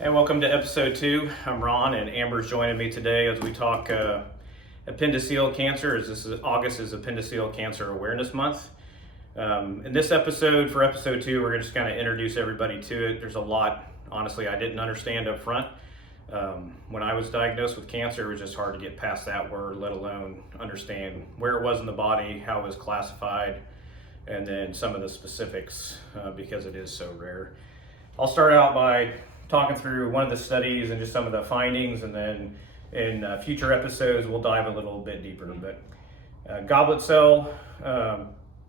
Hey, welcome to episode 2. I'm Ron, and Amber's joining me today as we talk appendiceal cancer. August is Appendiceal Cancer Awareness Month. In this episode, for episode 2, we're just kind of introduce everybody to it. There's a lot, honestly, I didn't understand up front. When I was diagnosed with cancer, it was just hard to get past that word, let alone understand where it was in the body, how it was classified, and then some of the specifics because it is so rare. I'll start out by talking through one of the studies and just some of the findings, and then in future episodes we'll dive a little bit deeper. But goblet cell,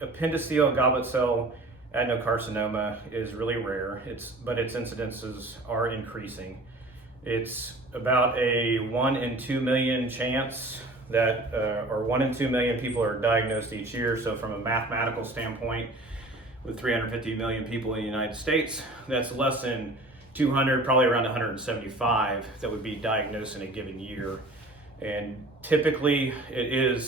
appendiceal goblet cell adenocarcinoma is really rare, but its incidences are increasing. It's about a 1 in 2 million chance that, or 1 in 2 million people are diagnosed each year. So from a mathematical standpoint, with 350 million people in the United States, that's less than 200, probably around 175 that would be diagnosed in a given year. And typically it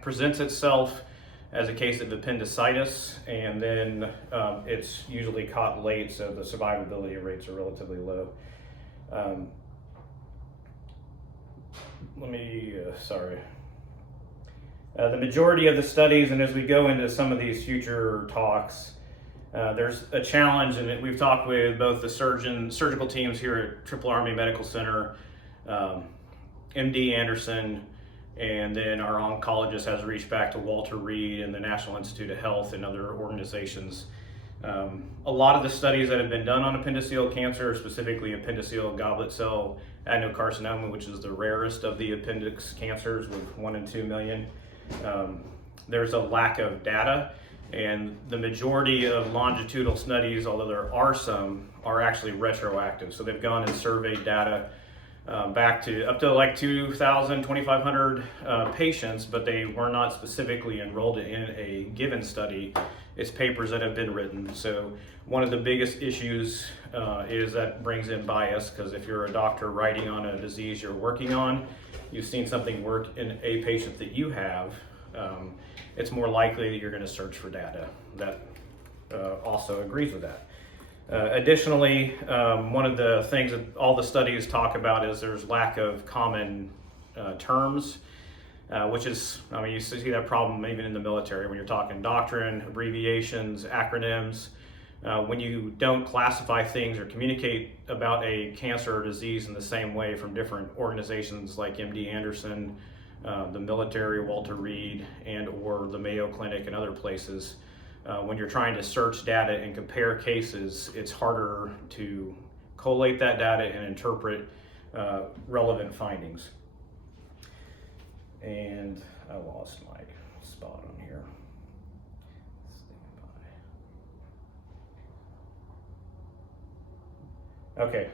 presents itself as a case of appendicitis, and then it's usually caught late, so the survivability rates are relatively low. The majority of the studies, and as we go into some of these future talks, there's a challenge, and we've talked with both the surgical teams here at Triple Army Medical Center, MD Anderson, and then our oncologist has reached back to Walter Reed and the National Institute of Health and other organizations. A lot of the studies that have been done on appendiceal cancer, specifically appendiceal goblet cell adenocarcinoma, which is the rarest of the appendix cancers with 1 in 2 million, there's a lack of data. And the majority of longitudinal studies, although there are some, are actually retroactive. So they've gone and surveyed data back to up to like 2,000, 2,500 patients, but they were not specifically enrolled in a given study. It's papers that have been written. So one of the biggest issues is that brings in bias, because if you're a doctor writing on a disease you're working on, you've seen something work in a patient that you have, it's more likely that you're going to search for data that also agrees with that. Additionally, one of the things that all the studies talk about is there's lack of common terms, which is, I mean, you see that problem even in the military when you're talking doctrine, abbreviations, acronyms. When you don't classify things or communicate about a cancer or disease in the same way from different organizations like MD Anderson, the military, Walter Reed, and or the Mayo Clinic and other places, when you're trying to search data and compare cases, it's harder to collate that data and interpret relevant findings. And I lost my spot on here. Okay,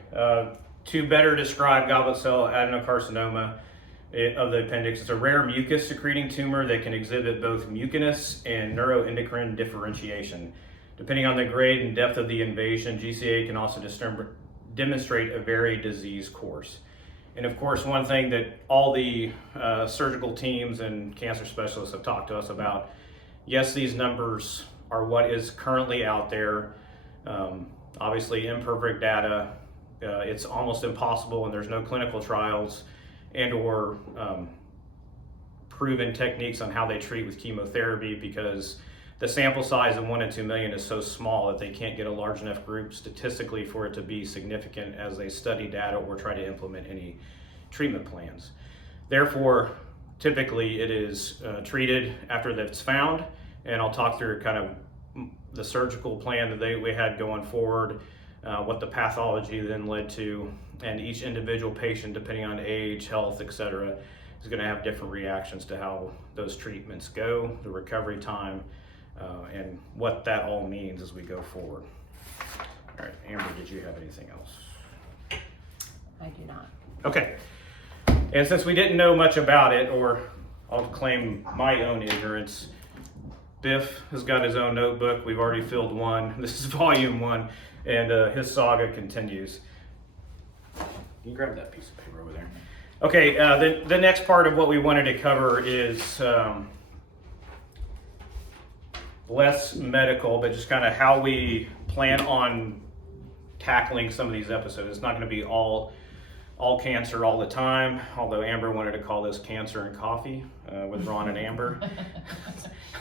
to better describe goblet cell adenocarcinoma of the appendix, it's a rare mucus secreting tumor that can exhibit both mucinous and neuroendocrine differentiation. Depending on the grade and depth of the invasion, GCA can also demonstrate a varied disease course. And of course, one thing that all the surgical teams and cancer specialists have talked to us about, yes, these numbers are what is currently out there. Obviously, imperfect data. It's almost impossible, and there's no clinical trials and or proven techniques on how they treat with chemotherapy, because the sample size of 1 in 2 million is so small that they can't get a large enough group statistically for it to be significant as they study data or try to implement any treatment plans. Therefore, typically it is treated after that's found, and I'll talk through kind of the surgical plan that we had going forward, what the pathology then led to, and each individual patient, depending on age, health, etc., is going to have different reactions to how those treatments go, the recovery time, and what that all means as we go forward. All right, Amber, did you have anything else? I do not. Okay, and since we didn't know much about it, or I'll claim my own ignorance, Biff has got his own notebook. We've already filled one. This is volume 1, and his saga continues. You can grab that piece of paper over there. Okay, the next part of what we wanted to cover is less medical, but just kind of how we plan on tackling some of these episodes. It's not going to be all cancer all the time, although Amber wanted to call this Cancer and Coffee with Ron and Amber,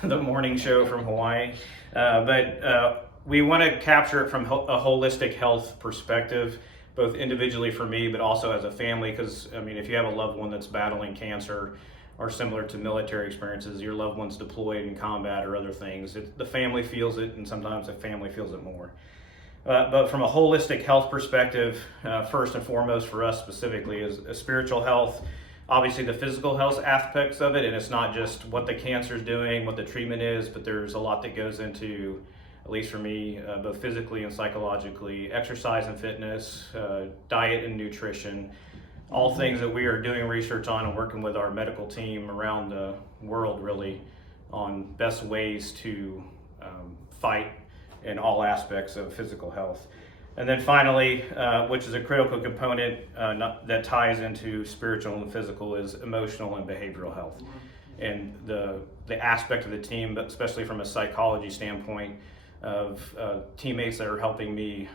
the morning show from Hawaii. But we want to capture it from a holistic health perspective, both individually for me, but also as a family, because I mean, if you have a loved one that's battling cancer or similar to military experiences, your loved one's deployed in combat or other things, the family feels it, and sometimes the family feels it more. But from a holistic health perspective, first and foremost for us specifically is spiritual health, obviously the physical health aspects of it, and it's not just what the cancer is doing, what the treatment is, but there's a lot that goes into, at least for me, both physically and psychologically, exercise and fitness, diet and nutrition, all things that we are doing research on and working with our medical team around the world really on best ways to fight in all aspects of physical health. And then finally, which is a critical component that ties into spiritual and physical, is emotional and behavioral health. And the aspect of the team, but especially from a psychology standpoint, of teammates that are helping me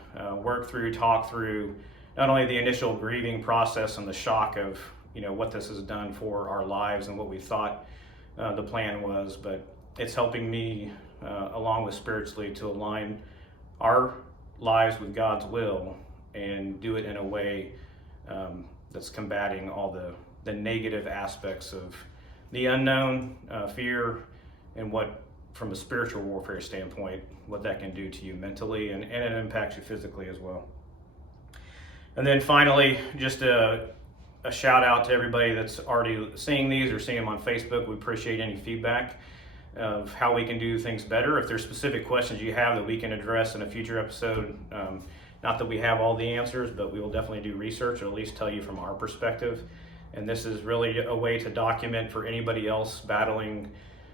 work through, talk through not only the initial grieving process and the shock of what this has done for our lives and what we thought the plan was, but it's helping me along with spiritually to align our lives with God's will and do it in a way that's combating all the negative aspects of the unknown, fear, and what, from a spiritual warfare standpoint, what that can do to you mentally, and it impacts you physically as well. And then finally, just a shout out to everybody that's already seeing these or seeing them on Facebook. We appreciate any feedback of how we can do things better. If there's specific questions you have that we can address in a future episode, not that we have all the answers, but we will definitely do research, or at least tell you from our perspective. And this is really a way to document for anybody else battling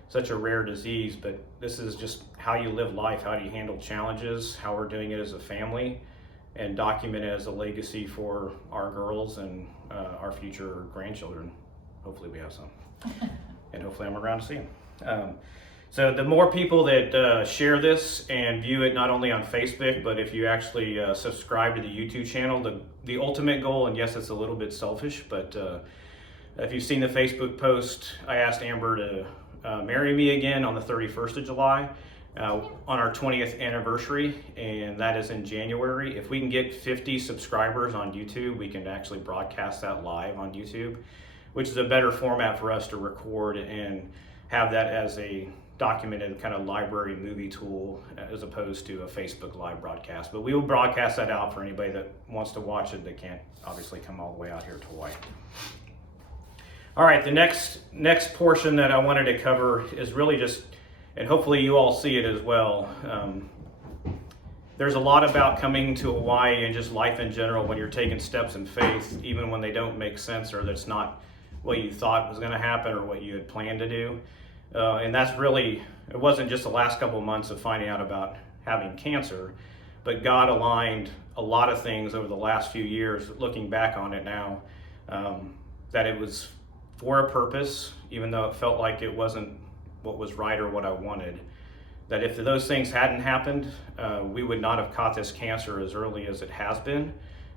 such a rare disease, but this is just how you live life, how do you handle challenges, how we're doing it as a family, and document it as a legacy for our girls and our future grandchildren. Hopefully we have some. And hopefully I'm around to see them. So the more people that share this and view it not only on Facebook, but if you actually subscribe to the YouTube channel, the ultimate goal, and yes, it's a little bit selfish, but if you've seen the Facebook post, I asked Amber to marry me again on the 31st of July on our 20th anniversary, and that is in January. If we can get 50 subscribers on YouTube, we can actually broadcast that live on YouTube, which is a better format for us to record and have that as a documented kind of library movie tool as opposed to a Facebook live broadcast. But we will broadcast that out for anybody that wants to watch it that can't obviously come all the way out here to Hawaii. All right, the next portion that I wanted to cover is really just, and hopefully you all see it as well, there's a lot about coming to Hawaii and just life in general when you're taking steps in faith, even when they don't make sense or that's not what you thought was going to happen or what you had planned to do. And that's really, it wasn't just the last couple of months of finding out about having cancer, but God aligned a lot of things over the last few years, looking back on it now, that it was for a purpose, even though it felt like it wasn't what was right or what I wanted. That if those things hadn't happened, we would not have caught this cancer as early as it has been,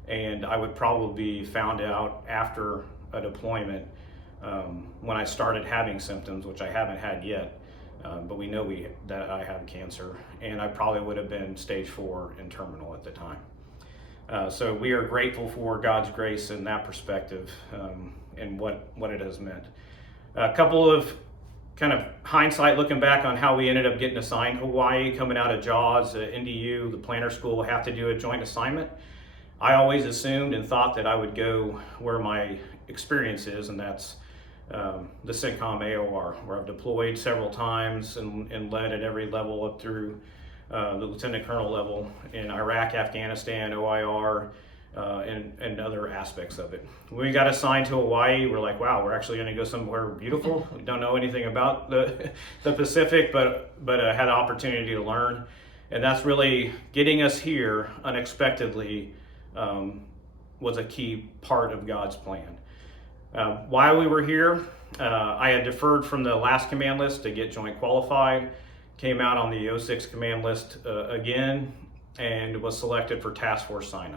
and I would probably be found out after a deployment when I started having symptoms, which I haven't had yet, but we know that I have cancer, and I probably would have been stage 4 and terminal at the time. So we are grateful for God's grace in that perspective and what it has meant. A couple of kind of hindsight looking back on how we ended up getting assigned Hawaii, coming out of JAWS, NDU, the planner school, have to do a joint assignment. I always assumed and thought that I would go where my experience is, and that's the CENTCOM AOR, where I've deployed several times and led at every level up through the lieutenant colonel level in Iraq, Afghanistan, OIR, and other aspects of it. When we got assigned to Hawaii, we're like, wow, we're actually going to go somewhere beautiful. We don't know anything about the Pacific, but had the opportunity to learn. And that's really getting us here unexpectedly was a key part of God's plan. While we were here, I had deferred from the last command list to get joint qualified, came out on the 06 command list again, and was selected for task force sign